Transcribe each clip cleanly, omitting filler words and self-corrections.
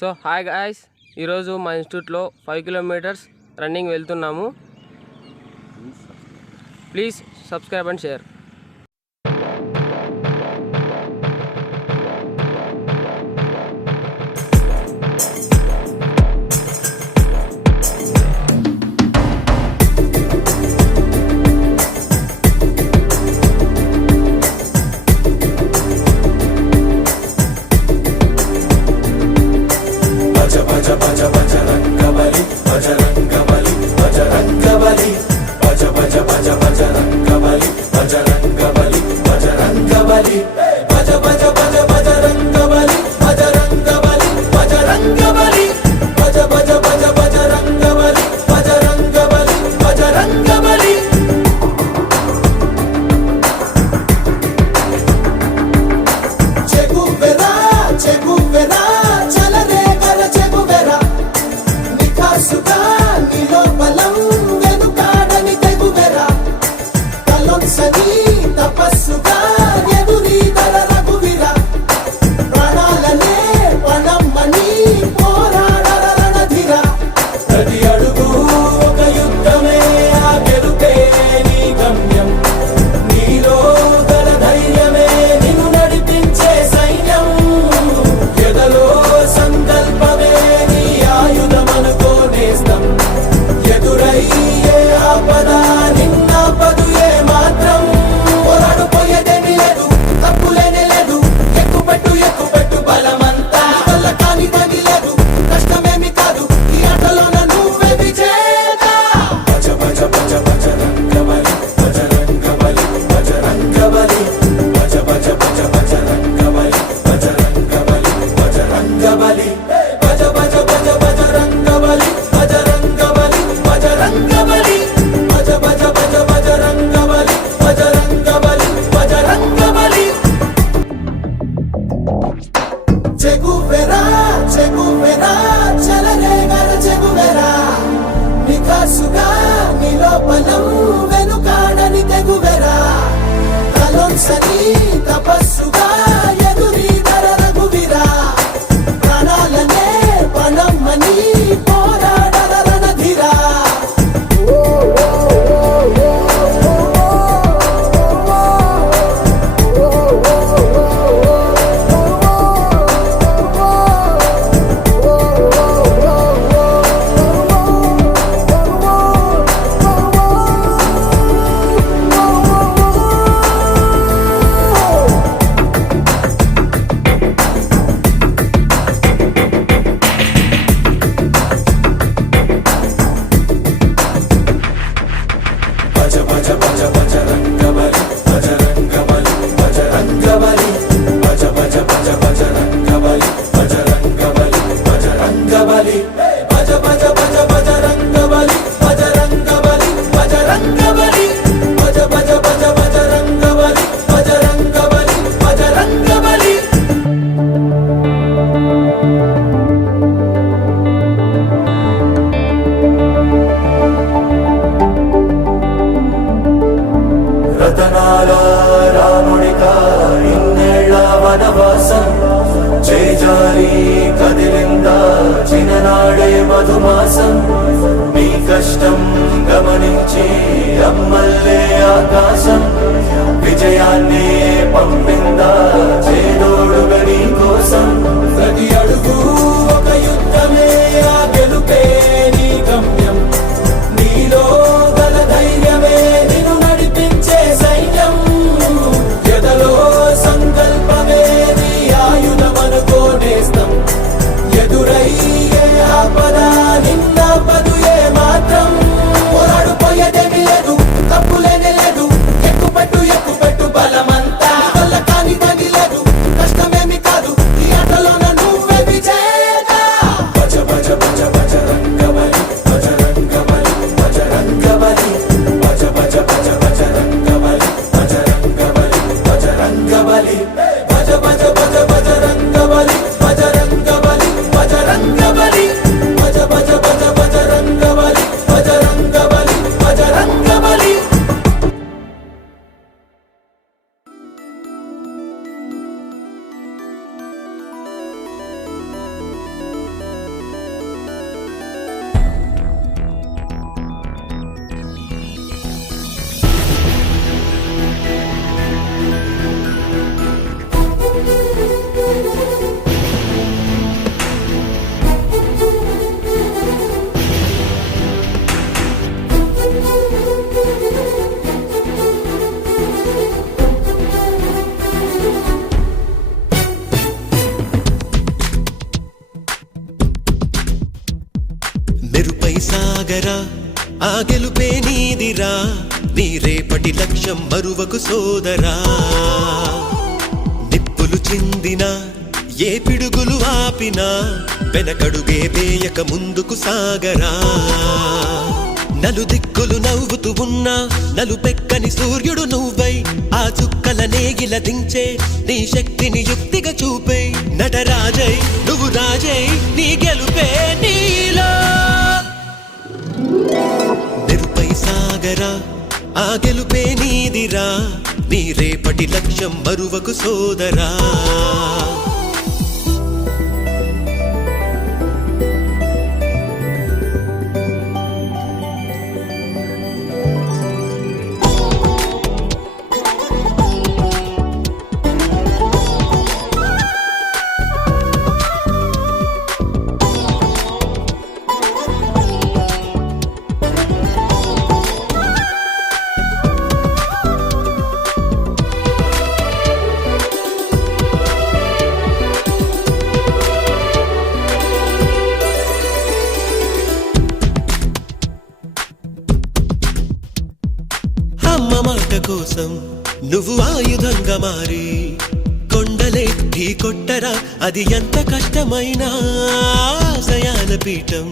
So hi guys, ఈరోజు మా ఇన్స్టిట్యూట్లో 5 కిలోమీటర్స్ రన్నింగ్ వెళ్తున్నాము. Please subscribe and share. మధుమాసం మీ కష్టం గమనించి అమ్మల్లే ఆకాశం విజయాన్ని పంపిందా చేదోడుగా నీ కోసం ప్రతి అడుగు ఒక యుద్ధమే ఆ గెలుపే నీ గమ్యం నీలో గల ధైర్యమే నిన్ను నడిపించే సైన్యం ఎదలో సంకల్పమే నీ ఆయుధమనుకోనేస్తం ఎదురయ్యే ఆపద నిన్నపదు ఏ మాత్రం పోరాడుపోయేదేమీ లేదు తప్పులేనే లేదు ఎక్కుపెట్టు బలమంతా వల్ల కాని దాని లేదు కష్టమేమి కాదు ఈ ఆట సాగరా ఆ గెలుపే నీదిరా నీ రేపటి లక్ష్యం మరువకు సోదరా నిప్పులు చిందినా ఏ పిడుగులు ఆపినా వెనకడుగే వేయక ముందుకు సాగరా నలుదిక్కులు నవ్వుతూ ఉన్నా నలుపెక్కని సూర్యుడు నువ్వై ఆ చుక్కల నేగిల దించే నీ శక్తిని యుక్తిగా చూపే నటరాజై నువ్వు రాజై నీ గెలుపే నీలో నిరుపై సాగరా ఆ గెలుపే నీదిరా నీ రేపటి లక్ష్యం మరువకు సోదరా అమ్మ మాట కోసం నువ్వు ఆయుధంగా మారి కొండలే ఢీ కొట్టరా అది ఎంత కష్టమైనా ఆశయాల పీఠం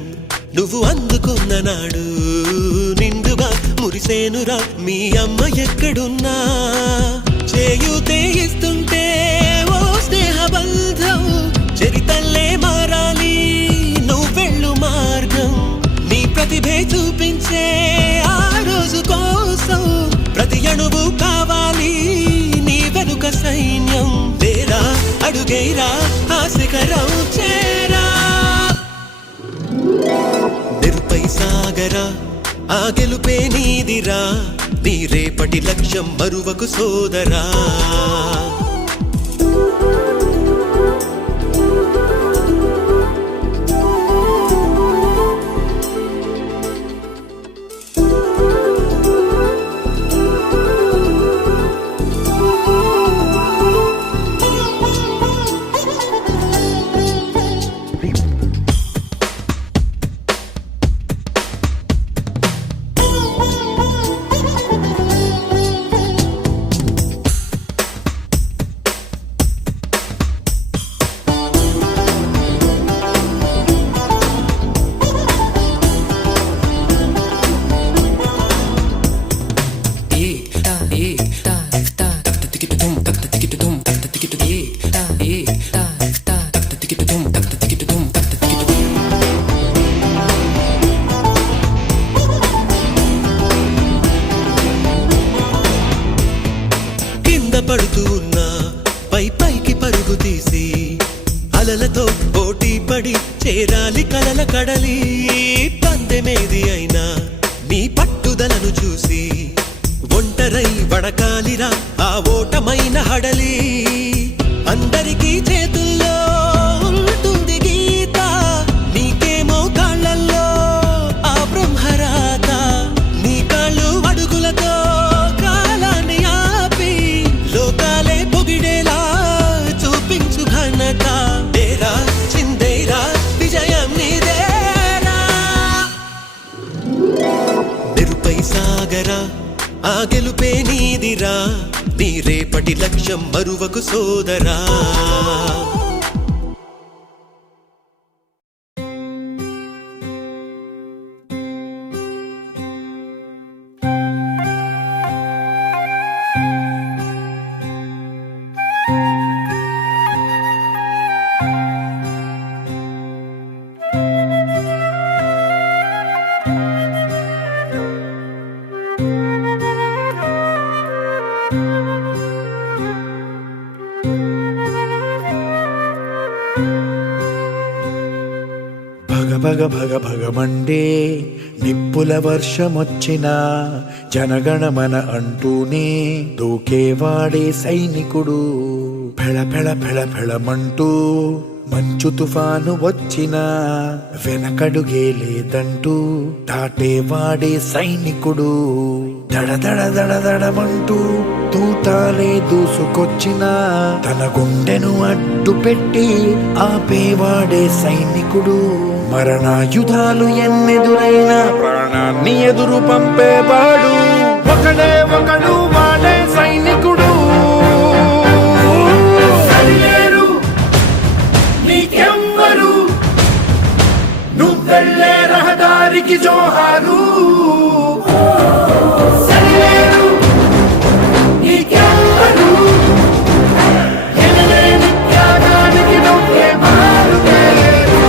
నువ్వు అందుకున్న నాడు నిండుగా మురిసేనురా మీ అమ్మ ఎక్కడున్నా చేయూతే ఇస్తుంటే ఓ స్నేహ బంధం చరితల్లే మారాలి నువ్వెళ్ళు మార్గం నీ ప్రతిభే చూపించే ఆ రోజు కోసం ప్రతి అణువు కావాలి నీ వెనుక సైన్యం లేరా అడుగైరా ఆ శిఖరం చేరా నిరుపై సాగరా ఆ గెలుపే నీదిరా నీ రేపటి లక్ష్యం మరువకు సోదరా పడుతూ ఉన్నా పైకి పరుగు తీసి అలలతో పోటీ పడి చేరాలి కలల కడలి పందెమేది అయినా నీ పట్టుదలను చూసి ఒంటరై వడకాలిరా ఆ ఓటమైన హడలి అందరికీ చేతుల్లో ఉంటుంది గీత నీకేమో కాళ్ళల్లో ఆ బ్రహ్మరాత నీ కాళ్ళు అడుగులతో కాలాన్ని ఆపి లోకాలే పొగిడేలా చూపించు ఘనత తేరా చిందేరా విజయం నీదేరా నిరుపై సాగరా ఆ గెలుపే నీదిరా నీ రేపటి లక్ష్యం మరువకు సోదరా భగ భగ భగమండే నిప్పుల వర్షమొచ్చినా జనగణమన అంటూనే దూకేవాడే సైనికుడు ఫెళ ఫెళ ఫెళ ఫెళమంటూ మంచు తుఫాను వచ్చినా వెనకడుగే లేదంటూ దాటేవాడే సైనికుడు. దడదడమంటూ తూటాలే దూసుకొచ్చినా తన గుండెను అడ్డు పెట్టి ఆపేవాడే సైనికుడు. మరణాయుధాలు ఎన్నెదురైనా ప్రాణాన్ని ఎదురు పంపేవాడు ఒకడే ఒకడు, వాడే సైనికుడు. సరిలేరు నీకెవ్వరు, నువ్వెళ్ళే రహదారికి జోహారు. సరిలేరు నీకెవ్వరు, ఎనలేని త్యాగానికి నువ్వే మారుతేరు.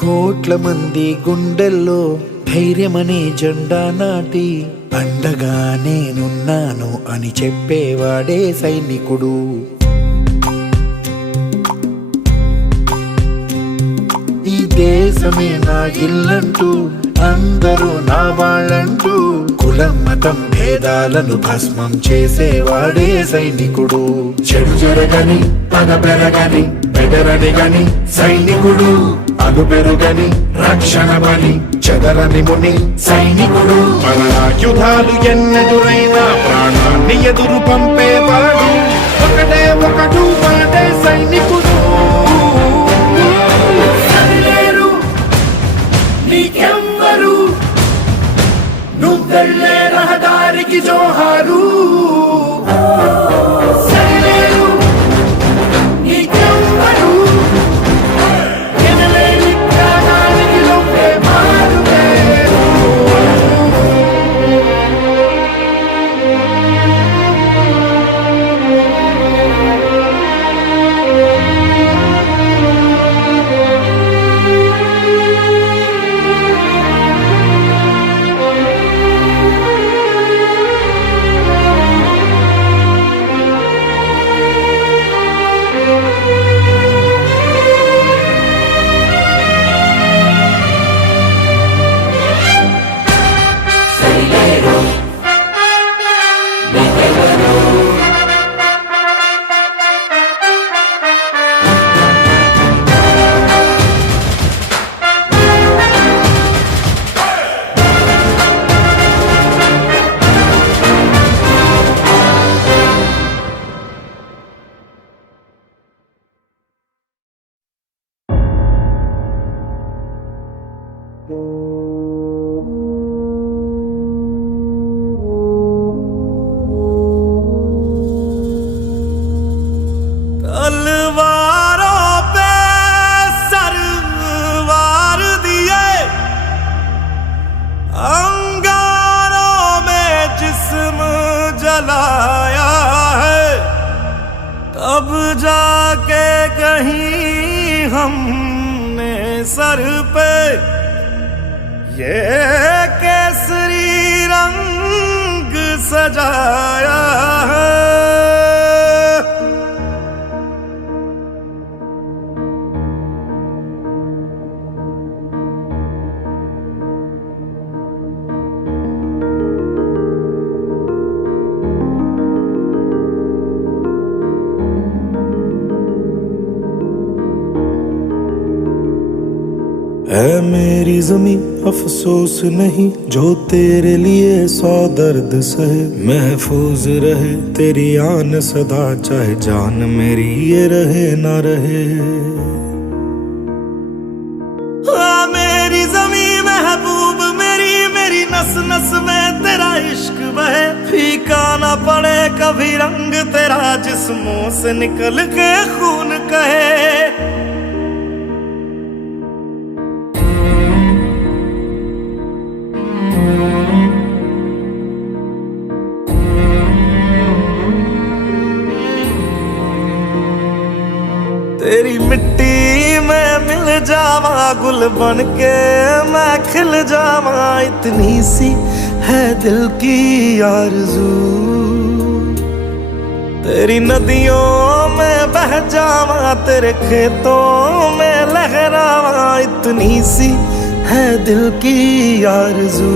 కోట్ల మంది గుండెల్లో ధైర్యమనే జెండా నాటి అండగా నేనున్నాను అని చెప్పేవాడే సైనికుడు. ఈ దేశమే నా ఇల్లంటూ అందరూ నా వాళ్ళంటూ కులం మతం భేదాలను భస్మం చేసేవాడే సైనికుడు. చెడు జరగని పగ పెరగని బెదరని గని సైనికుడు, అగు పెరుగని రక్షణ బలి చెదరని ముని సైనికుడు. మరణాయుధాలు ఎన్నెదురైనా ప్రాణాన్ని ఎదురు పంపేవాడు ఒకటే ఒకడు, వాడే సైనికుడు. సరిలేరు నీకెవ్వరు, నువ్వెళ్ళే రహదారికి జోహారు. సరిలేరు నీకెవ్వరు, ఎనలేని త్యాగానికి నువ్వే మారుతేరు. तलवारों पे सरवार दिए, अंगारों में जिस्म जलाया है, तब जाके कहीं हमने सर पे ये केसरी रंग सजाया है। है मेरी ज़मीं अफसोस नहीं जो तेरे लिए 100 दर्द सहे, महफूज रहे तेरी आन सदा चाहे जान मेरी ये रहे ना रहे। मेरी नस नस में तेरा इश्क बहे, फीका ना पड़े कभी रंग तेरा, जिस्मों से निकल के खून कहे। तेरी मिट्टी में मिल जावा, गुल बन के मैं खिल जावा, इतनी सी है दिल की आरज़ू। तेरी नदियों में बह जावा, तेरे खेतों में लहरावा, इतनी सी है दिल की आरज़ू।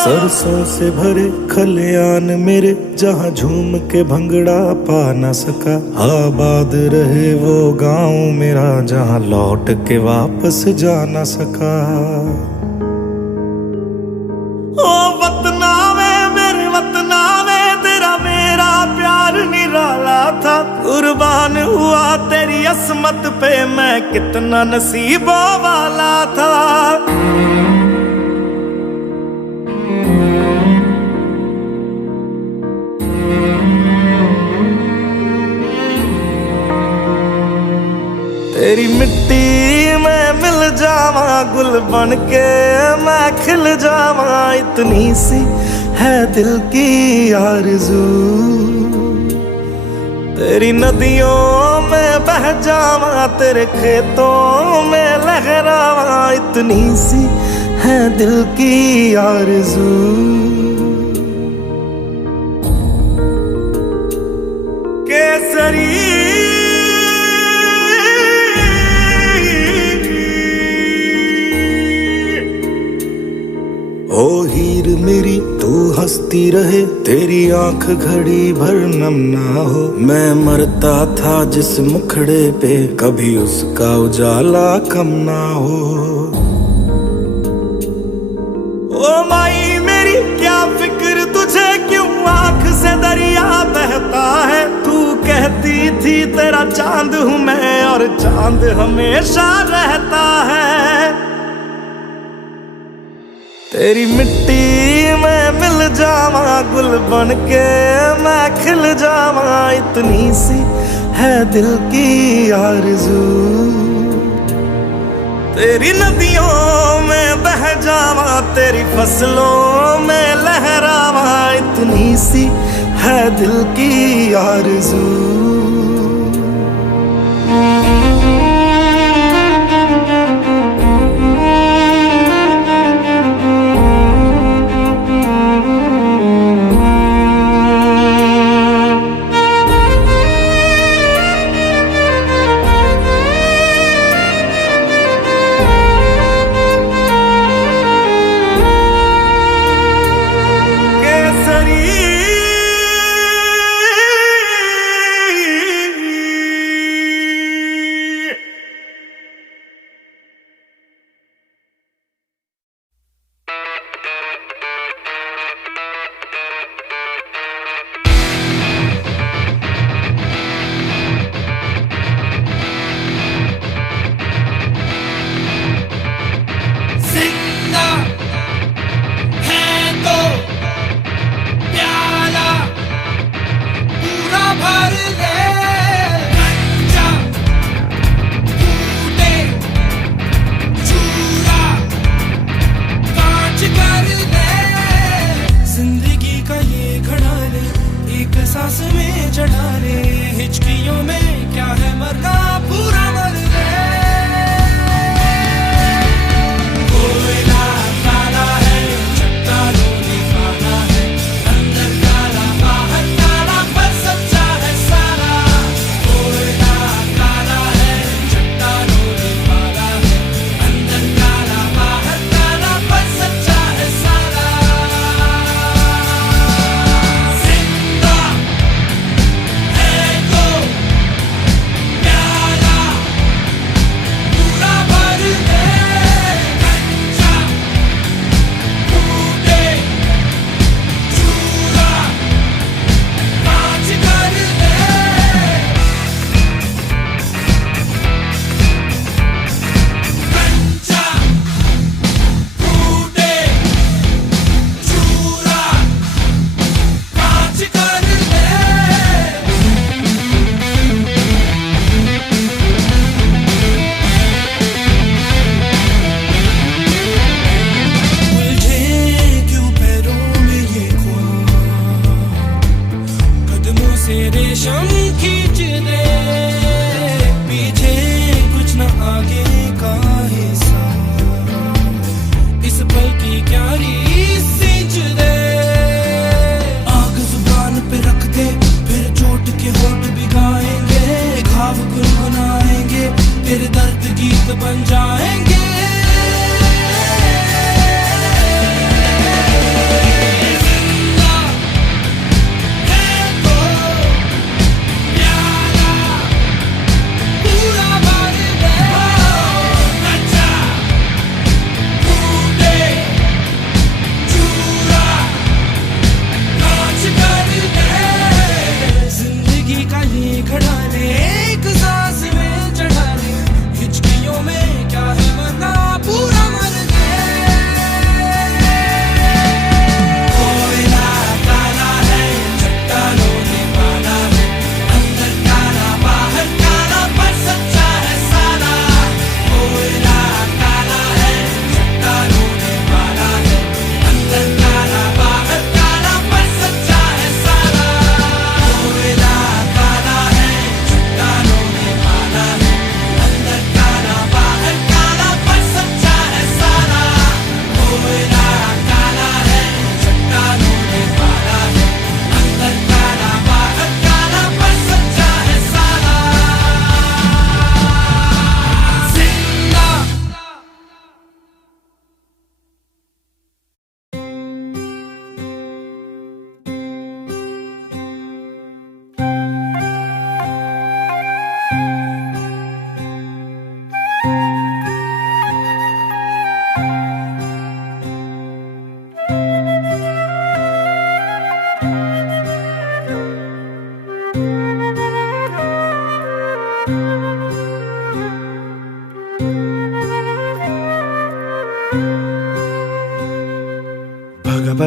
सरसों से भरे खलियान मेरे, जहाँ झूम के भंगड़ा पा न सका, आबाद रहे वो गांव मेरा, जहाँ लौट के वापस जा न सका। ओ वतना में मेरे वतना में, तेरा मेरा प्यार निराला था, कुर्बान हुआ तेरी असमत पे, मैं कितना नसीबों वाला था। तेरी मिट्टी में मिल जावा, गुल बन के मैं खिल जावा, इतनी सी है दिल की आरज़ू। तेरी नदियों में बह जावा, तेरे खेतों में लहरावा, इतनी सी है दिल की आरज़ू। केसरी ओ हीर मेरी तू हंसती रहे, तेरी आंख घड़ी भर नम ना हो, मैं मरता था जिस मुखड़े पे, कभी उसका उजाला कम ना हो। ओ माई मेरी क्या फिक्र तुझे, क्यों आंख से दरिया बहता है, तू कहती थी तेरा चांद हूँ मैं, और चांद हमेशा रहता है। तेरी मिट्टी में मिल जावा, गुल बन के मैं खिल जावा, इतनी सी है दिल की आरज़ू। तेरी नदियों में बह जावा, तेरी फसलों में लहरावा, इतनी सी है दिल की आरज़ू।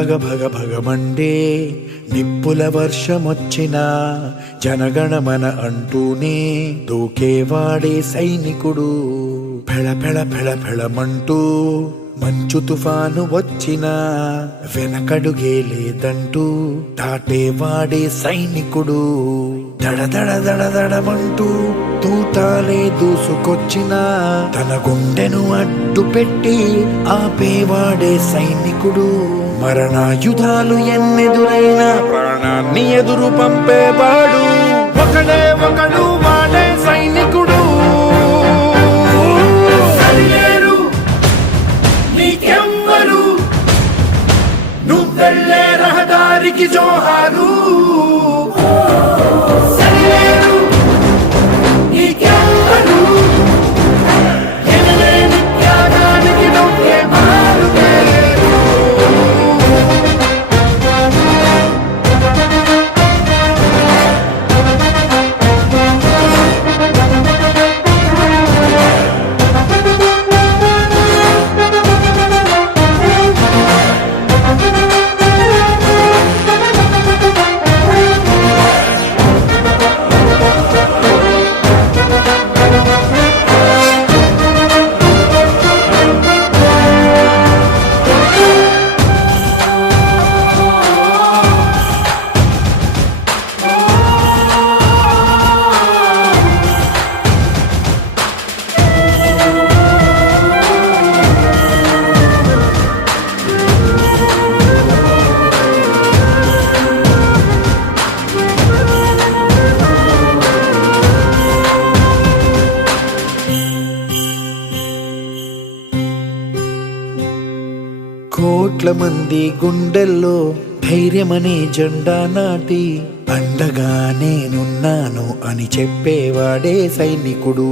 భగ భగ భగమండే నిప్పుల వర్షమొచ్చినా జనగణమన అంటూనే దూకేవాడే సైనికుడు. ఫెళ ఫెళ ఫెళ ఫెళమంటూ మంచు తుఫాను వచ్చినా వెనకడుగే లేదంటూ దాటేవాడే సైనికుడు. దడ దడ దడ దడమంటూ తూటాలే దూసుకొచ్చినా తన గుండెను అడ్డు పెట్టి ఆపేవాడే సైనికుడు. మరణాయుధాలు ఎన్నెదురైనా ప్రాణాన్ని ఎదురు పంపేవాడు ఒకడే ఒకడు, వాడే సైనికుడు. సరిలేరు నీకెవ్వరు, నువ్వెళ్ళే రహదారికి జోహారు. సరిలేరు నీకెవ్వరు, ఎనలేని త్యాగానికి నువ్వే మారుపేరు. కోట్ల మంది గుండెల్లో ధైర్యమనే జెండా నాటి అండగా నేనున్నాను అని చెప్పేవాడే సైనికుడు.